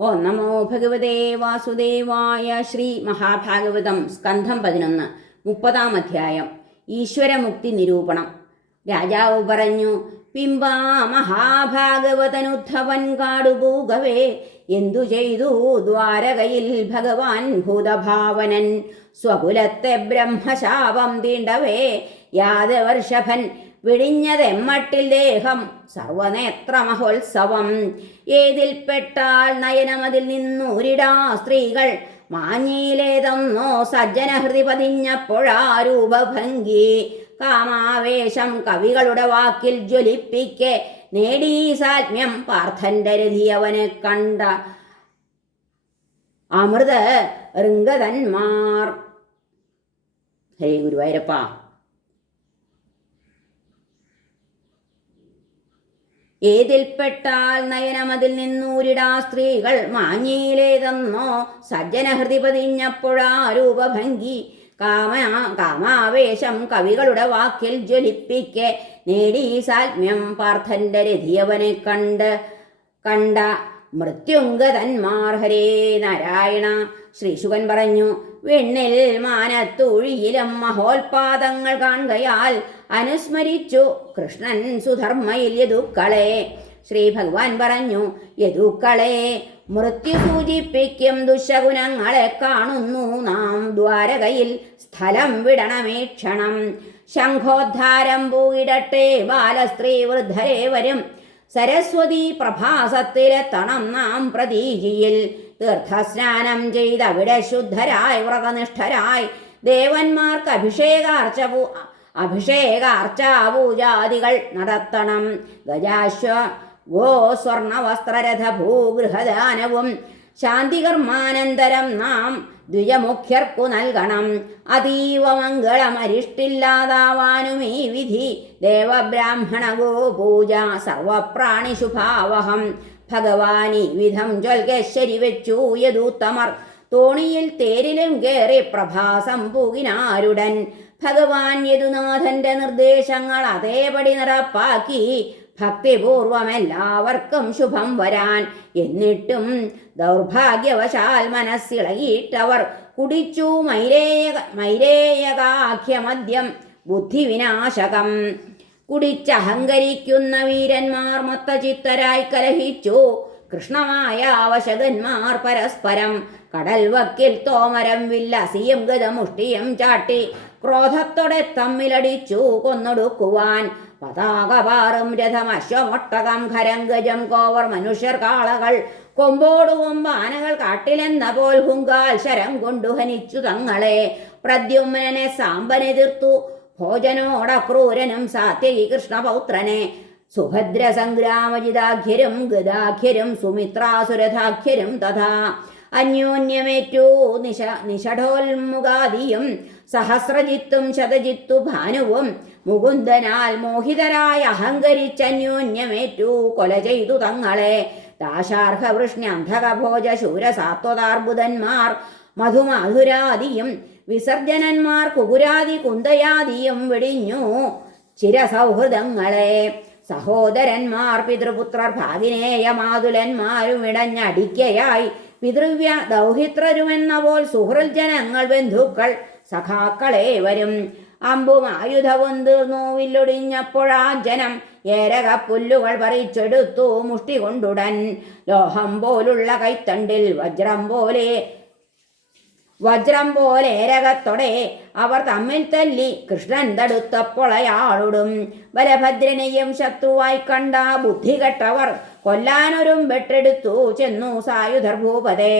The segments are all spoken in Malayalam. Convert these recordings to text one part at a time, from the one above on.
ഓം നമോ ഭഗവതേ വാസുദേവായ. ശ്രീ മഹാഭാഗവതം സ്കന്ധം 11 30-ാം അധ്യായം. ഈശ്വരമുക്തി നിരൂപണം. രാജാവ് പറഞ്ഞു, പിമ്പാ മഹാഭാഗവതനുദ്ധവൻ കാടുപോകവേ എന്തു ചെയ്തു ദ്വാരകയിൽ ഭഗവാൻ ഭൂതഭാവനൻ. സ്വകുലത്തെ ബ്രഹ്മശാപം തീണ്ടവേ യാദവർഷഭൻ വിടിഞ്ഞതെമ്മട്ടിൽ ദേഹം സർവനേത്ര മഹോത്സവം. ഏതിൽപ്പെട്ടാൽ നയനമതിൽ നിന്നൂരിടാ സ്ത്രീകൾ മാഞ്ഞിയിലേതെന്നോ സജ്ജനഹൃതി പതിഞ്ഞപ്പോഴാരൂപഭംഗി. കാമാവേശം കവികളുടെ വാക്കിൽ ജ്വലിപ്പിക്കെ നേടീ സാത്മ്യം പാർത്ഥന്റെ രഥിയവനെ കണ്ട അമൃത ഋംഗതന്മാർ. ഹരേ ഗുരുവായൂരപ്പ. ഏതിൽപ്പെട്ടാൽ നയനമതിൽ നിന്നൂരിടാ സ്ത്രീകൾ മാഞ്ഞിയിലേതെന്നോ സജ്ജനഹൃതി പതിഞ്ഞപ്പോഴാരൂപഭംഗി. കാമാവേശം കവികളുടെ വാക്കിൽ ജ്വലിപ്പിക്കെ നേടീ സാത്മ്യം പാർത്ഥന്റെ രഥിയവനെ കണ്ട മൃത്യുങ്കതന്മാർ. ഹരേ നാരായണ. ശ്രീശുകൻ പറഞ്ഞു, വെണ്ണിൽ മാനത്തൂഴിയിലും മഹോൽപാദങ്ങൾ കാണുകയാൽ അനുസ്മരിച്ചു കൃഷ്ണൻ സുധർമ്മയിൽ യദുക്കളെ. ശ്രീ ഭഗവാൻ പറഞ്ഞു, യദുക്കളെ മൃത്യു സൂചിപ്പിക്കും ദുശകുനങ്ങളെ കാണുന്നു നാം. ദ്വാരകയിൽ സ്ഥലം വിടണമേക്ഷണം. ശംഖോദ്ധാരം പൂയിടട്ടെ ബാലസ്ത്രീ വൃദ്ധരെ വരും. സരസ്വതി പ്രഭാസത്തിലെത്തണം നാം പ്രതീജിയിൽ. തീർത്ഥസ്നാനം ചെയ്തവിടെ ശുദ്ധരായി വ്രതനിഷ്ഠരായി ദേവന്മാർക്ക് അഭിഷേകാർച്ചാപൂജാദികൾ നടത്തണം. ഗജാശ്വ ഗോ സ്വർണവസ്ത്രരഥ ഭൂഗൃഹദാനവും ശാന്തികർമാനന്തരം നാം ദ്വിജമുഖ്യർക്കു നൽകണം. അതീവ മംഗളം അരിഷ്ടില്ലാതാവാനും ഈ വിധി. ദേവബ്രാഹ്മണ ഗോപൂജ സർവപ്രാണിശുഭാവഹം. ഭഗവാൻ ഈ വിധം ജ്വൽകേശ്വരി വെച്ചു യദൂത്തമർ. തോണിയിൽ തേരിലും കേറി പ്രഭാസം പൂകിനാരുടൻ. ഭഗവാൻ യദുനാഥന്റെ നിർദ്ദേശങ്ങൾ അതേപടി നടപ്പാക്കി. ഭക്തിപൂർവം എല്ലാവർക്കും ശുഭം വരാൻ. എന്നിട്ടും ദൗർഭാഗ്യവശാൽ മനസ്സിളകിയിട്ടവർ കുടിച്ചു മൈരേയകാഖ്യമദ്യം ബുദ്ധിവിനാശകം. കുടിച്ചഹങ്കരിക്കുന്ന വീരന്മാർ മൊത്തചിത്തരായി കലഹിച്ചു. കൃഷ്ണമായ അവശകന്മാർ പരസ്പരം കടൽ വക്കിൽ തോമരം വില്ലസിയും ഗതമുഷ്ടിയും ചാട്ടി ക്രോധത്തോടെ തമ്മിലടിച്ചു കൊന്നൊടുക്കുവാൻ. പതാക പാറും രഥം അശ്വമൊട്ടകം ഖരംഗജം കോവർ മനുഷ്യർ കാളകൾ കൊമ്പോടു കൊമ്പാനകൾ കാട്ടിലെന്ന പോൽ ഹുങ്കാൽ ശരം കൊണ്ടു ഹനിച്ചു തങ്ങളെ. പ്രദ്യുമ്നനെ സാമ്പനെതിർത്തു ഭോജനോടക്രൂരനും സാത്യകി കൃഷ്ണപൗത്രനെ. സുഭദ്ര സംഗ്രാമജിതാഖ്യരും ഗദാഖ്യരും സുമിത്രാസുരഥാഖ്യരും തഥാ. അന്യോന്യമേറ്റു നിഷഠോൽമുഖാദിയും സഹസ്രജിത്തും ശതജിത്തു ഭാനുവും. മുകുന്ദനാൽ മോഹിതരായ അഹങ്കരിച്ചന്യോന്യമേറ്റു കൊല ചെയ്തു തങ്ങളെ. ദാശാർഹ വൃഷ്ണി അന്ധകഭോജ ശൂരസാത്വതാർബുദന്മാർ മധുമാധുരാദിയും വിസർജനന്മാർ കുകുരാദി കുന്തയാദിയും വെടിഞ്ഞു ചിരസൗഹൃദങ്ങളെ. സഹോദരന്മാർ പിതൃപുത്രർ ഭാഗിനേയമാതുലന്മാരും ഇടഞ്ഞടിക്കയായി. പിതൃവ്യ ദൗഹിത്രരുമെന്ന പോൽ സുഹൃൽ ജനങ്ങൾ ബന്ധുക്കൾ സഖാക്കളെ വരും. അമ്പും ആയുധവും തീർന്നു വില്ലൊടിഞ്ഞപ്പോഴാ ജനം ഏരക പുല്ലുകൾ പറിച്ചെടുത്തു മുഷ്ടി കൊണ്ടുടൻ. ലോഹം പോലുള്ള കൈത്തണ്ടിൽ വജ്രം പോലെ ഏരകത്തോടെ അവർ തമ്മിൽ തല്ലി. കൃഷ്ണൻ തടുത്തപ്പോൾ അയാളുടും. ബലഭദ്രനെയും ശത്രുവായി കണ്ട ബുദ്ധി കെട്ടവർ കൊല്ലാനൊരും വെട്ടെടുത്തു ചെന്നു സായുധർ ഭൂപതേ.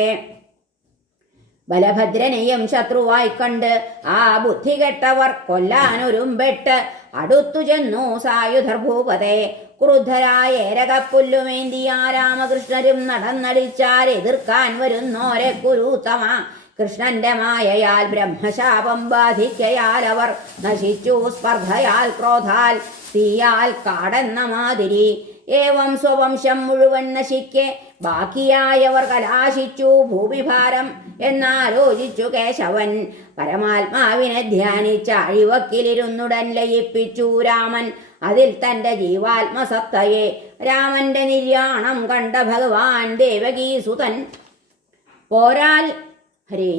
ബലഭദ്രനെയും ശത്രുവായി കണ്ട് ആ ബുദ്ധി കെട്ടവർ കൊല്ലാനൊരും വെട്ട് അടുത്തു ചെന്നു സായുധർ ഭൂപതേ. ക്രുദ്ധരായ ഏരകപ്പുല്ലുമേന്തിയ രാമകൃഷ്ണരും നടന്നടിച്ചാൽ എതിർക്കാൻ വരുന്നോരെ കുരൂത്തമ. കൃഷ്ണന്റെ മായയാൽ ബ്രഹ്മശാപം ബാധിക്കയാൽ അവർ നശിച്ചു സ്പർദ്ധയാൽ ക്രോധാൽ തീയാൽ കാടെന്ന മാതിരി. ഏവം സ്വവംശം മുഴുവൻ നശിക്കെ ബാക്കിയായവർ കലാശിച്ചു ഭൂമിഭാരം എന്നാലോചിച്ചു കേശവൻ. പരമാത്മാവിനെ ധ്യാനിച്ച അഴിവക്കിലിരുന്നുടൻ ലയിപ്പിച്ചു രാമൻ അതിൽ തൻ്റെ ജീവാത്മസത്തയെ രാമന്റെ നിര്യാണം കണ്ട ഭഗവാൻ ദേവകീസുതൻ പോരാൽ ഹരേ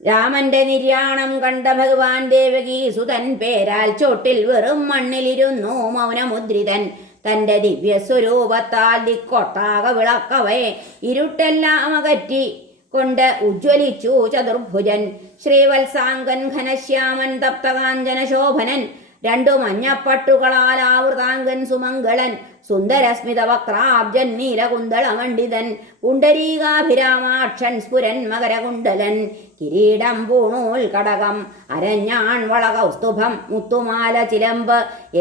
രാമന്റെ നിര്യാണം കണ്ട ഭഗവാൻ ദേവകീസുതൻ പേരാൽ ചോട്ടിൽ വെറും മണ്ണിലിരുന്നു മൗനമുദ്രിതൻ. തൻ്റെ ദിവ്യസ്വരൂപത്താൽ ദിക്കൊട്ടാകെ വിളക്കവേ ഇരുട്ടെല്ലാം അകറ്റി കൊണ്ട് ഉജ്ജ്വലിച്ചു ചതുർഭുജൻ. ശ്രീവത്സാംഗൻ ഘനശ്യാമൻ തപ്തകാഞ്ചന ശോഭനൻ രണ്ടു മഞ്ഞപ്പട്ടുകളാൽ ആവൃതാംഗൻ സുമംഗളൻ. സുന്ദരസ്മിത വക്രാബ്ജൻ നീലകുന്തളമണ്ഡിതൻ. പുണ്ടരീകാഭിരാമാക്ഷൻ സ്ഫുരൻ മകരകുണ്ടലൻ. കിരീടം പൂണൂൽ കടകം അരഞ്ഞാൺ വളകൗസ്തുഭം മുത്തുമാല ചിലമ്പ്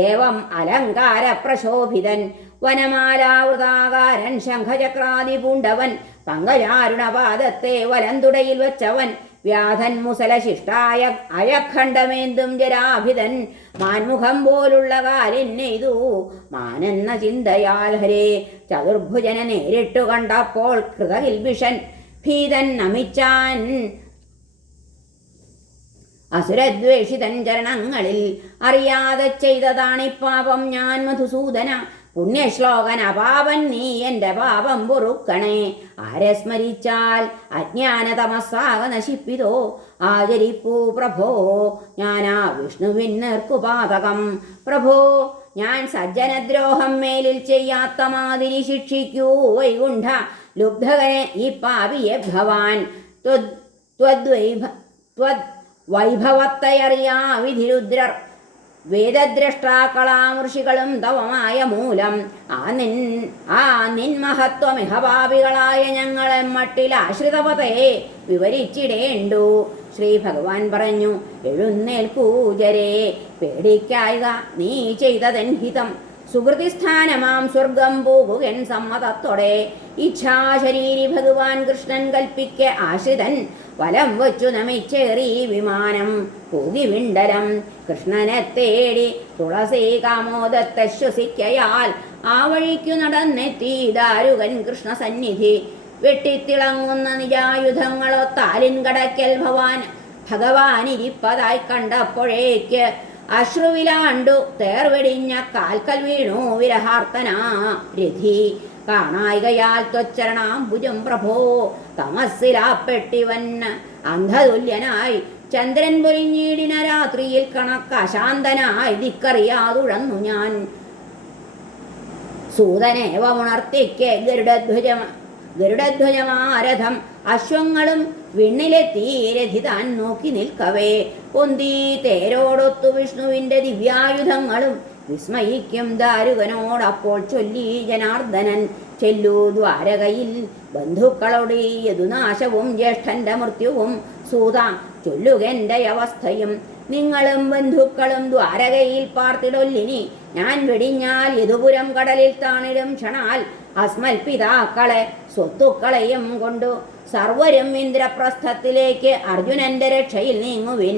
ഏവം അലങ്കാര പ്രശോഭിതൻ. വനമാലാവൃതാകാരൻ ശംഖചക്രാദി പൂണ്ടവൻ. പങ്കജാരുണപാദത്തെ വലന്തുടയിൽ വച്ചവൻ. വ്യാധൻ മുസലശിഷ്ടായ അയഖണ്ഡമേന്തും ജരാഭിതൻ. മാൻമുഖം പോലുള്ള കാലിനെയ്തു മാനെന്ന ചിന്തയാൽ ഹരേ ചതുർഭുജനെ നേരിട്ടു കണ്ടപ്പോൾ കൃതകിൽബിഷൻ ഭീതൻ നമിച്ചാൻ അസുരദ്വേഷിതൻ ചരണങ്ങളിൽ. അറിയാതെ ചെയ്തതാണിപ്പാപം ഞാൻ മധുസൂദന. പുണ്യശ്ലോകൻ അപാപൻ നീ എൻ്റെ പാപം പൊറുക്കണേ. ആരെ സ്മരിച്ചാൽ അജ്ഞാനതമസ്സാക നശിപ്പിതോ ആചരിപ്പൂ പ്രഭോ ഞാനാ വിഷ്ണുവിൻ നേർക്കുപാതകം. പ്രഭോ ഞാൻ സജ്ജനദ്രോഹം മേലിൽ ചെയ്യാത്ത മാതിരി ശിക്ഷിക്കൂ വൈകുണ്ഠ ലുബ്ധകനെ ഈ പാപിയെ ഭവാൻ. വൈഭവത്തയറിയാ വിധിരുദ്രർ വേദദ്രഷ്ടാക്കളാമൃഷികളും തവമായ മൂലം. ആ നിൻ മഹത്വമിഹപാപികളായ ഞങ്ങളെ മട്ടിൽ ആശ്രിതപതയെ വിവരിച്ചിടേണ്ടു. ശ്രീ ഭഗവാൻ പറഞ്ഞു, എഴുന്നേൽക്കൂജരേ പേടിക്കായിക നീ ചെയ്തതൻ ഹിതം. സുഹൃതിസ്ഥാനമാം സ്വർഗം പോകുകൻ സമ്മതത്തോടെ. ഇച്ഛാശരീരി ഭഗവാൻ കൃഷ്ണൻ കൽപ്പിക്ക ആശ്രിതൻ വലം വച്ചു നമിച്ചേറി വിമാനം പൂകി വിണ്ടലം. കൃഷ്ണനെ തേടി തുളസി കാമോദത്തെ ശ്വസിക്കയാൽ ആ വഴിക്കു നടന്നെത്തി ദാരുകൻ കൃഷ്ണസന്നിധി. വെട്ടിത്തിളങ്ങുന്ന നിജായുധങ്ങളോ താലിൻ കടക്കൽ ഭഗവാനിരിപ്പതായി കണ്ടപ്പോഴേക്ക് അശ്രുവിലാണ്ടു തേർവെടിഞ്ഞ കാൽക്കൽ വീണു വിരഹാർത്തനാ രഥി. കാണായികയാൽ ത്വച്ചരണാംബുജം പ്രഭോ തമസ്സിലാപ്പെട്ടിവൻ അന്ധതുല്യനായി. ചന്ദ്രൻ പൊലിഞ്ഞിടിന രാത്രിയിൽ കണക്കശാന്തനായി ദിക്കറിയാതുഴന്നു ഞാൻ. സൂതനേവമുണർത്തിക്ക് ഗരുഡധ്വജമാരഥം അശ്വങ്ങളും വിണ്ണിലെത്തി രഥി താൻ നോക്കി നിൽക്കവേ. പൊന്തി തേരോടൊത്തു വിഷ്ണുവിൻ്റെ ദിവ്യായുധങ്ങളും വിസ്മയിക്കും ദാരുകനോടപ്പോൾ ചൊല്ലി ജനാർദ്ദനൻ. ചെല്ലൂ ദ്വാരകയിൽ ബന്ധുക്കളുടെ യദുനാശവും ജ്യേഷ്ഠന്റെ മൃത്യുവും സൂത ചൊല്ലുകെൻ്റെ അവസ്ഥയും. നിങ്ങളും ബന്ധുക്കളും ദ്വാരകയിൽ പാർത്തിടൊല്ലിനി. ഞാൻ വെടിഞ്ഞാൽ യദുപുരം കടലിൽ താണിടും ക്ഷണാൽ. അസ്മൽപിതാക്കളെ സ്വത്തുക്കളെയും കൊണ്ടു സർവരും ഇന്ദ്രപ്രസ്ഥത്തിലേക്ക് അർജുനന്റെ രക്ഷയിൽ നീങ്ങുവിൻ.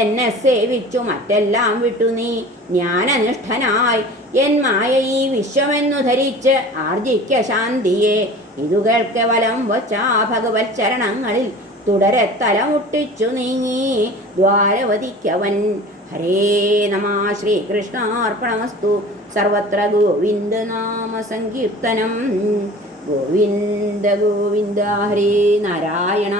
എന്നെ സേവിച്ചു മറ്റെല്ലാം വിട്ടു നീ ജ്ഞാനനിഷ്ഠനായി എൻ മായ ഈ വിശ്വമെന്നു ധരിച്ച് ആർജിക്ക ശാന്തിയെ. ഇതു കേൾക്കെ വലം വച്ചാ ഭഗവത് ചരണങ്ങളിൽ തുടരെ തലമുട്ടിച്ചു നീങ്ങി ദ്വാരവതിക്കവൻ. ഹരേ നമ. ശ്രീകൃഷ്ണാർപ്പണമസ്തു. സർവത്ര ഗോവിന്ദ നാമ സങ്കീർത്തനം. ഗോവിന്ദ ഗോവിന്ദ ഹരേ നാരായണ.